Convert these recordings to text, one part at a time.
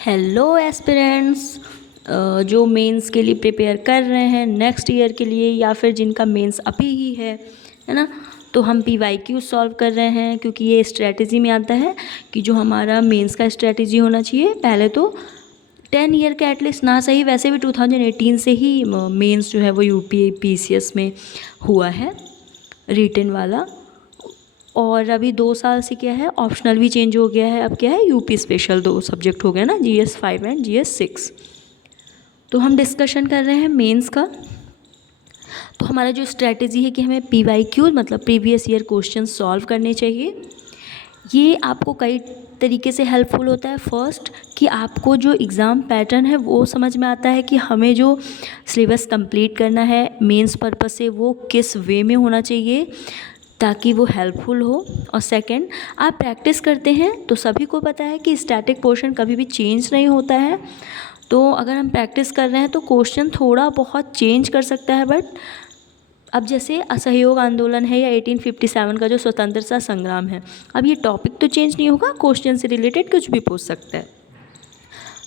Hello aspirants, जो mains के लिए प्रिपेयर कर रहे हैं नेक्स्ट ईयर के लिए, या फिर जिनका मेंस अभी ही है ना। तो हम PYQ सॉल्व कर रहे हैं, क्योंकि ये स्ट्रेटजी में आता है कि जो हमारा मेंस का स्ट्रेटजी होना चाहिए, पहले तो 10 ईयर का एटलीस्ट ना सही, वैसे भी 2018 से ही मेंस जो है वो UP PCS में हुआ है रिटन वाला। और अभी 2 साल से क्या है, ऑप्शनल भी चेंज हो गया है। अब क्या है, UP स्पेशल 2 सब्जेक्ट हो गए ना, GS 5 एंड GS 6। तो हम डिस्कशन कर रहे हैं मेंस का। तो हमारा जो स्ट्रेटजी है कि हमें PYQ मतलब प्रीवियस ईयर क्वेश्चन सॉल्व करने चाहिए। ये आपको कई तरीके से हेल्पफुल होता है। फर्स्ट कि आपको जो एग्ज़ाम पैटर्न है वो समझ में आता है कि हमें जो सिलेबस कंप्लीट करना है मेंस पर्पस से वो किस वे में होना चाहिए, ताकि वो हेल्पफुल हो। और सेकंड, आप प्रैक्टिस करते हैं तो सभी को पता है कि स्टैटिक पोर्शन कभी भी चेंज नहीं होता है। तो अगर हम प्रैक्टिस कर रहे हैं तो क्वेश्चन थोड़ा बहुत चेंज कर सकता है, बट अब जैसे असहयोग आंदोलन है या 1857 का जो स्वतंत्रता संग्राम है, अब ये टॉपिक तो चेंज नहीं होगा, क्वेश्चन से रिलेटेड कुछ भी पूछ सकता है।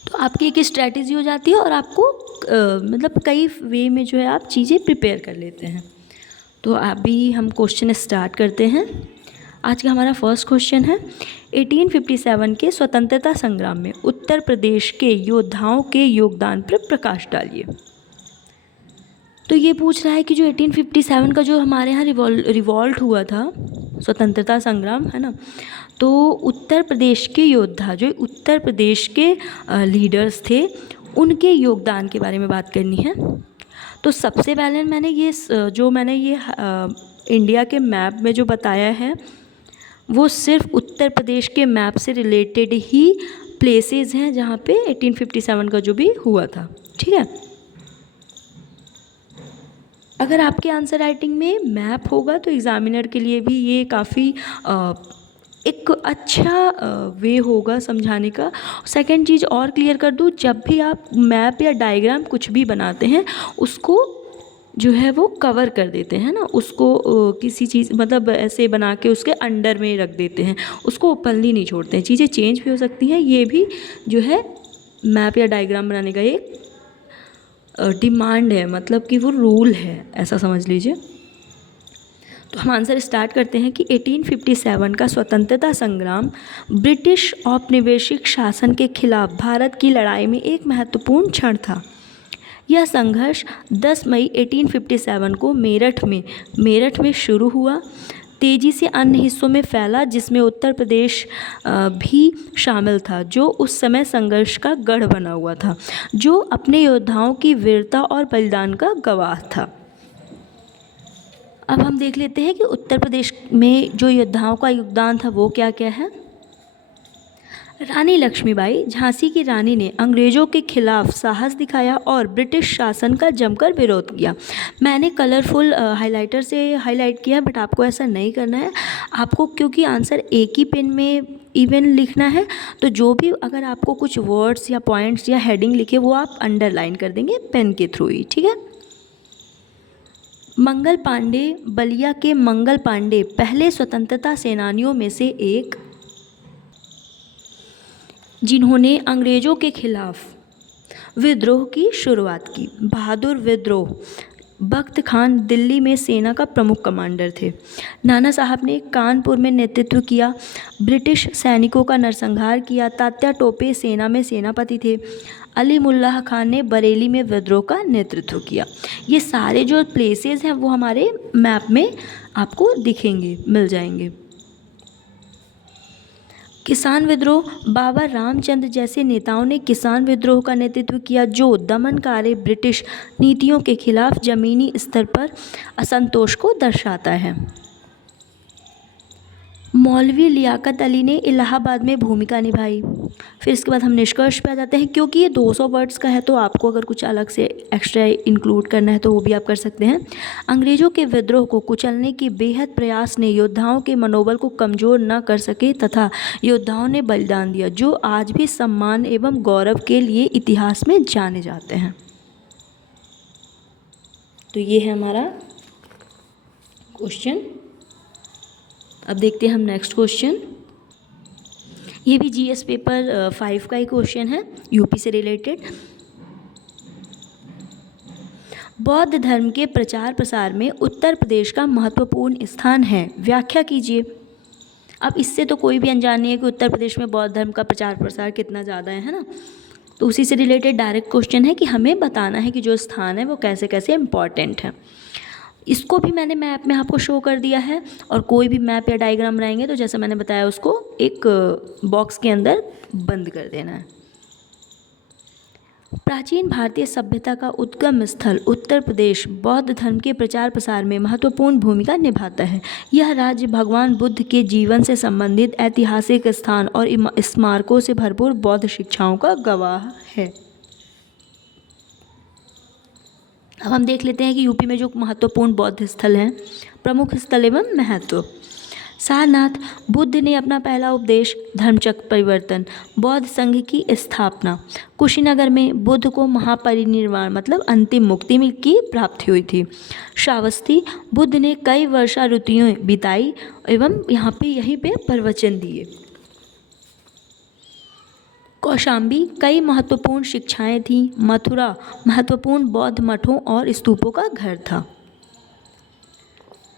तो आपकी एक स्ट्रैटेजी हो जाती है और आपको मतलब कई वे में जो है आप चीज़ें प्रिपेयर कर लेते हैं। तो अभी हम क्वेश्चन स्टार्ट करते हैं। आज का हमारा फर्स्ट क्वेश्चन है, 1857 के स्वतंत्रता संग्राम में उत्तर प्रदेश के योद्धाओं के योगदान पर प्रकाश डालिए। तो ये पूछ रहा है कि जो 1857 का जो हमारे यहाँ रिवॉल्ट हुआ था, स्वतंत्रता संग्राम है ना, तो उत्तर प्रदेश के योद्धा, जो उत्तर प्रदेश के लीडर्स थे, उनके योगदान के बारे में बात करनी है। तो सबसे पहले मैंने ये इंडिया के मैप में जो बताया है वो सिर्फ उत्तर प्रदेश के मैप से रिलेटेड ही प्लेसेस हैं जहाँ पे 1857 का जो भी हुआ था, ठीक है। अगर आपके आंसर राइटिंग में मैप होगा तो एग्ज़ामिनर के लिए भी ये काफ़ी एक अच्छा वे होगा समझाने का। सेकंड चीज़ और क्लियर कर दूँ, जब भी आप मैप या डायग्राम कुछ भी बनाते हैं उसको जो है वो कवर कर देते हैं ना, उसको किसी चीज़ मतलब ऐसे बना के उसके अंडर में रख देते हैं, उसको ओपनली नहीं छोड़ते हैं। चीज़ें चेंज भी हो सकती हैं, ये भी जो है मैप या डायग्राम बनाने का एक डिमांड है, मतलब कि वो रूल है, ऐसा समझ लीजिए। तो हम आंसर स्टार्ट करते हैं कि 1857 का स्वतंत्रता संग्राम ब्रिटिश औपनिवेशिक शासन के खिलाफ भारत की लड़ाई में एक महत्वपूर्ण क्षण था। यह संघर्ष 10 मई 1857 को मेरठ में शुरू हुआ, तेज़ी से अन्य हिस्सों में फैला, जिसमें उत्तर प्रदेश भी शामिल था, जो उस समय संघर्ष का गढ़ बना हुआ था, जो अपने योद्धाओं की वीरता और बलिदान का गवाह था। अब हम देख लेते हैं कि उत्तर प्रदेश में जो योद्धाओं का योगदान था वो क्या क्या है। रानी लक्ष्मीबाई, झांसी की रानी, ने अंग्रेज़ों के खिलाफ साहस दिखाया और ब्रिटिश शासन का जमकर विरोध किया। मैंने कलरफुल हाइलाइटर से हाईलाइट किया, बट आपको ऐसा नहीं करना है। आपको क्योंकि आंसर एक ही पेन में इवन लिखना है, तो जो भी अगर आपको कुछ वर्ड्स या पॉइंट्स या हेडिंग लिखे वो आप अंडरलाइन कर देंगे पेन के थ्रू ही, ठीक है। मंगल पांडे, बलिया के मंगल पांडे पहले स्वतंत्रता सेनानियों में से एक, जिन्होंने अंग्रेज़ों के खिलाफ विद्रोह की शुरुआत की। बहादुर विद्रोह, बख्त खान दिल्ली में सेना का प्रमुख कमांडर थे। नाना साहब ने कानपुर में नेतृत्व किया, ब्रिटिश सैनिकों का नरसंहार किया। तात्या टोपे सेना में सेनापति थे। अली मुल्लाह खान ने बरेली में विद्रोह का नेतृत्व किया। ये सारे जो प्लेसेस हैं वो हमारे मैप में आपको दिखेंगे, मिल जाएंगे। किसान विद्रोह, बाबा रामचंद्र जैसे नेताओं ने किसान विद्रोह का नेतृत्व किया, जो दमनकारी ब्रिटिश नीतियों के खिलाफ ज़मीनी स्तर पर असंतोष को दर्शाता है। मौलवी लियाकत अली ने इलाहाबाद में भूमिका निभाई। फिर इसके बाद हम निष्कर्ष पे आ जाते हैं, क्योंकि ये 200 वर्ड्स का है तो आपको अगर कुछ अलग से एक्स्ट्रा इंक्लूड करना है तो वो भी आप कर सकते हैं। अंग्रेज़ों के विद्रोह को कुचलने की बेहद प्रयास ने योद्धाओं के मनोबल को कमज़ोर न कर सके तथा योद्धाओं ने बलिदान दिया, जो आज भी सम्मान एवं गौरव के लिए इतिहास में जाने जाते हैं। तो ये है हमारा क्वेश्चन। अब देखते हैं हम नेक्स्ट क्वेश्चन। ये भी जीएस पेपर 5 का ही क्वेश्चन है, यूपी से रिलेटेड। बौद्ध धर्म के प्रचार प्रसार में उत्तर प्रदेश का महत्वपूर्ण स्थान है, व्याख्या कीजिए। अब इससे तो कोई भी अनजान नहीं है कि उत्तर प्रदेश में बौद्ध धर्म का प्रचार प्रसार कितना ज़्यादा है ना। तो उसी से रिलेटेड डायरेक्ट क्वेश्चन है कि हमें बताना है कि जो स्थान है वो कैसे कैसे इम्पॉर्टेंट है। इसको भी मैंने मैप में आपको शो कर दिया है, और कोई भी मैप या डायग्राम बनाएंगे तो जैसे मैंने बताया उसको एक बॉक्स के अंदर बंद कर देना है। प्राचीन भारतीय सभ्यता का उद्गम स्थल उत्तर प्रदेश बौद्ध धर्म के प्रचार प्रसार में महत्वपूर्ण भूमिका निभाता है। यह राज्य भगवान बुद्ध के जीवन से संबंधित ऐतिहासिक स्थान और स्मारकों से भरपूर बौद्ध शिक्षाओं का गवाह है। अब हम देख लेते हैं कि यूपी में जो महत्वपूर्ण बौद्ध स्थल हैं, प्रमुख स्थल एवं महत्व। सारनाथ, बुद्ध ने अपना पहला उपदेश, धर्मचक्र परिवर्तन, बौद्ध संघ की स्थापना। कुशीनगर में बुद्ध को महापरिनिर्वाण मतलब अंतिम मुक्ति की प्राप्ति हुई थी। श्रावस्ती, बुद्ध ने कई वर्षा ऋतुएं बिताई एवं यहीं पे प्रवचन दिए। कौशाम्बी, कई महत्वपूर्ण शिक्षाएं थीं। मथुरा, महत्वपूर्ण बौद्ध मठों और स्तूपों का घर था।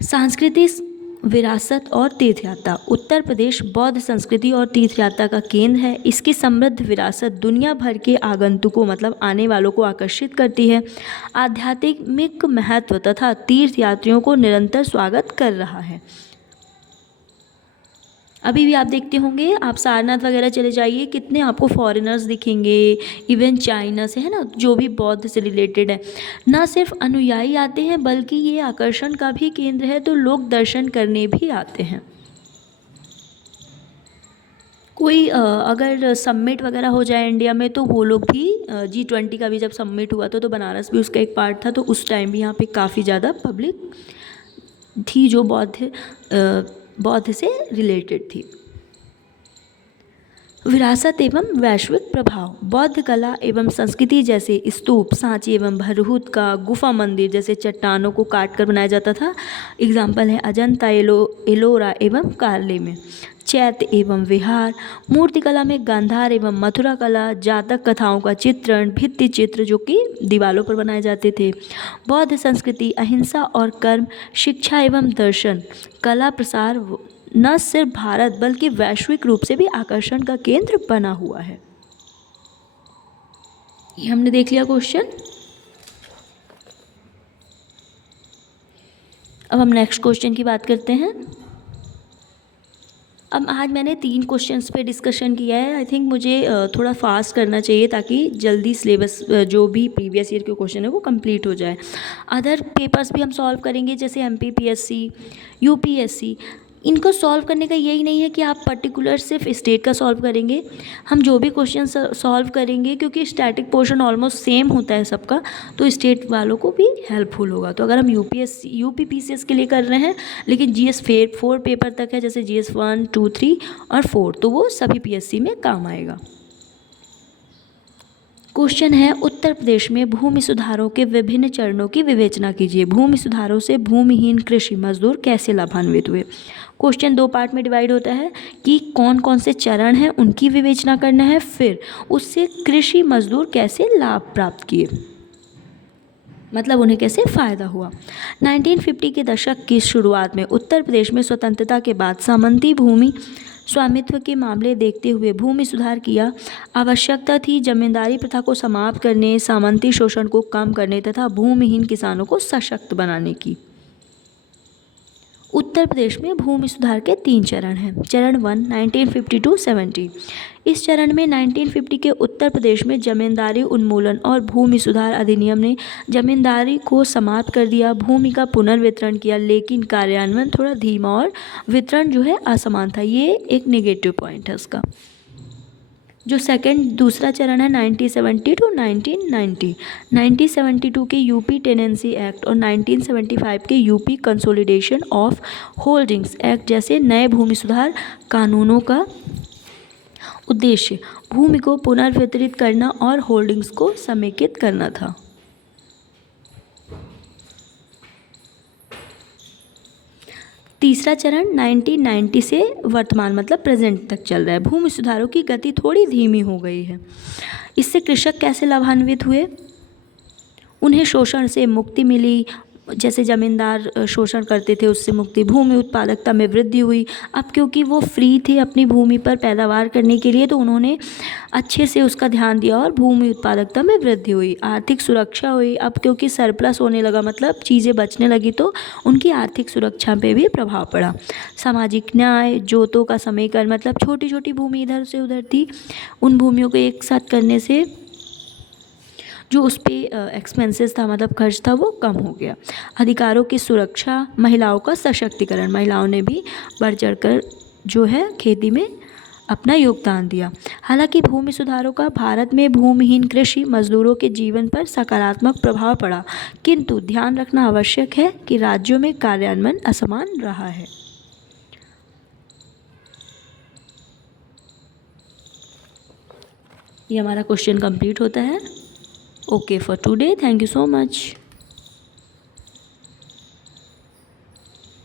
सांस्कृतिक विरासत और तीर्थयात्रा, उत्तर प्रदेश बौद्ध संस्कृति और तीर्थयात्रा का केंद्र है। इसकी समृद्ध विरासत दुनिया भर के आगंतुकों मतलब आने वालों को आकर्षित करती है। आध्यात्मिक महत्व तथा तीर्थयात्रियों को निरंतर स्वागत कर रहा है। अभी भी आप देखते होंगे, आप सारनाथ वगैरह चले जाइए, कितने आपको फॉरेनर्स दिखेंगे, इवन चाइना से, है ना, जो भी बौद्ध से रिलेटेड है। ना सिर्फ अनुयायी आते हैं बल्कि ये आकर्षण का भी केंद्र है, तो लोग दर्शन करने भी आते हैं। कोई अगर समिट वगैरह हो जाए इंडिया में तो वो लोग भी G20 का भी जब समिट हुआ था तो बनारस भी उसका एक पार्ट था, तो उस टाइम भी यहाँ पे काफ़ी ज़्यादा पब्लिक थी जो बौद्ध से रिलेटेड थी। विरासत एवं वैश्विक प्रभाव, बौद्ध कला एवं संस्कृति जैसे स्तूप, सांची एवं भरहुत का गुफा मंदिर जैसे चट्टानों को काट कर बनाया जाता था। एग्जाम्पल है अजंता, एलोरा एवं कार्ले में। चैत्य एवं विहार, मूर्तिकला में गांधार एवं मथुरा कला, जातक कथाओं का चित्रण, भित्ति चित्र जो कि दीवारों पर बनाए जाते थे। बौद्ध संस्कृति, अहिंसा और कर्म, शिक्षा एवं दर्शन, कला प्रसार न सिर्फ भारत बल्कि वैश्विक रूप से भी आकर्षण का केंद्र बना हुआ है। ये हमने देख लिया क्वेश्चन। अब हम नेक्स्ट क्वेश्चन की बात करते हैं। अब आज मैंने 3 क्वेश्चंस पे डिस्कशन किया है। आई थिंक मुझे थोड़ा फास्ट करना चाहिए ताकि जल्दी सिलेबस जो भी प्रीवियस ईयर के क्वेश्चन है वो कंप्लीट हो जाए। अदर पेपर्स भी हम सॉल्व करेंगे जैसे MPPSC, UPSC। इनको सॉल्व करने का यही नहीं है कि आप पर्टिकुलर सिर्फ स्टेट का सॉल्व करेंगे। हम जो भी क्वेश्चन सॉल्व करेंगे, क्योंकि स्टैटिक पोर्शन ऑलमोस्ट सेम होता है सबका, तो स्टेट वालों को भी हेल्पफुल होगा। तो अगर हम UPPCS के लिए कर रहे हैं लेकिन GS 4 पेपर तक है, जैसे GS 1, 2, 3 और 4, तो वो सभी PSC में काम आएगा। क्वेश्चन है, उत्तर प्रदेश में भूमि सुधारों के विभिन्न चरणों की विवेचना कीजिए। भूमि सुधारों से भूमिहीन कृषि मजदूर कैसे लाभान्वित हुए। क्वेश्चन 2 पार्ट में डिवाइड होता है कि कौन कौन से चरण हैं उनकी विवेचना करना है, फिर उससे कृषि मजदूर कैसे लाभ प्राप्त किए, मतलब उन्हें कैसे फ़ायदा हुआ। 1950 के दशक की शुरुआत में उत्तर प्रदेश में स्वतंत्रता के बाद सामंती भूमि स्वामित्व के मामले देखते हुए भूमि सुधार किया। आवश्यकता थी जमींदारी प्रथा को समाप्त करने, सामंती शोषण को कम करने तथा भूमिहीन किसानों को सशक्त बनाने की। उत्तर प्रदेश में भूमि सुधार के 3 चरण हैं। चरण 1 1950-70। इस चरण में 1950 के उत्तर प्रदेश में जमींदारी उन्मूलन और भूमि सुधार अधिनियम ने जमींदारी को समाप्त कर दिया, भूमि का पुनर्वितरण किया, लेकिन कार्यान्वयन थोड़ा धीमा और वितरण जो है असमान था। ये एक नेगेटिव पॉइंट है उसका। जो दूसरा चरण है 1970 to 1990। 1972 के यूपी टेनेंसी एक्ट और 1975 के UP consolidation of holdings act जैसे नए भूमि सुधार कानूनों का उद्देश्य भूमि को पुनर्वितरित करना और होल्डिंग्स को समेकित करना था। तीसरा चरण 1990 से वर्तमान मतलब प्रेजेंट तक चल रहा है। भूमि सुधारों की गति थोड़ी धीमी हो गई है। इससे कृषक कैसे लाभान्वित हुए? उन्हें शोषण से मुक्ति मिली, जैसे ज़मींदार शोषण करते थे उससे मुक्ति, भूमि उत्पादकता में वृद्धि हुई। अब क्योंकि वो फ्री थे अपनी भूमि पर पैदावार करने के लिए, तो उन्होंने अच्छे से उसका ध्यान दिया और भूमि उत्पादकता में वृद्धि हुई। आर्थिक सुरक्षा हुई, अब क्योंकि सरप्लस होने लगा मतलब चीज़ें बचने लगी, तो उनकी आर्थिक सुरक्षा पे भी प्रभाव पड़ा। सामाजिक न्याय, जोतों का समीकरण मतलब छोटी छोटी भूमि इधर से उधर थी, उन भूमियों को एक साथ करने से जो उस पर एक्सपेंसेस था मतलब खर्च था वो कम हो गया। अधिकारों की सुरक्षा, महिलाओं का सशक्तिकरण, महिलाओं ने भी बढ़ चढ़कर जो है खेती में अपना योगदान दिया। हालांकि भूमि सुधारों का भारत में भूमिहीन कृषि मजदूरों के जीवन पर सकारात्मक प्रभाव पड़ा, किंतु ध्यान रखना आवश्यक है कि राज्यों में कार्यान्वयन असमान रहा है। ये हमारा क्वेश्चन कंप्लीट होता है। Okay for today. Thank you so much.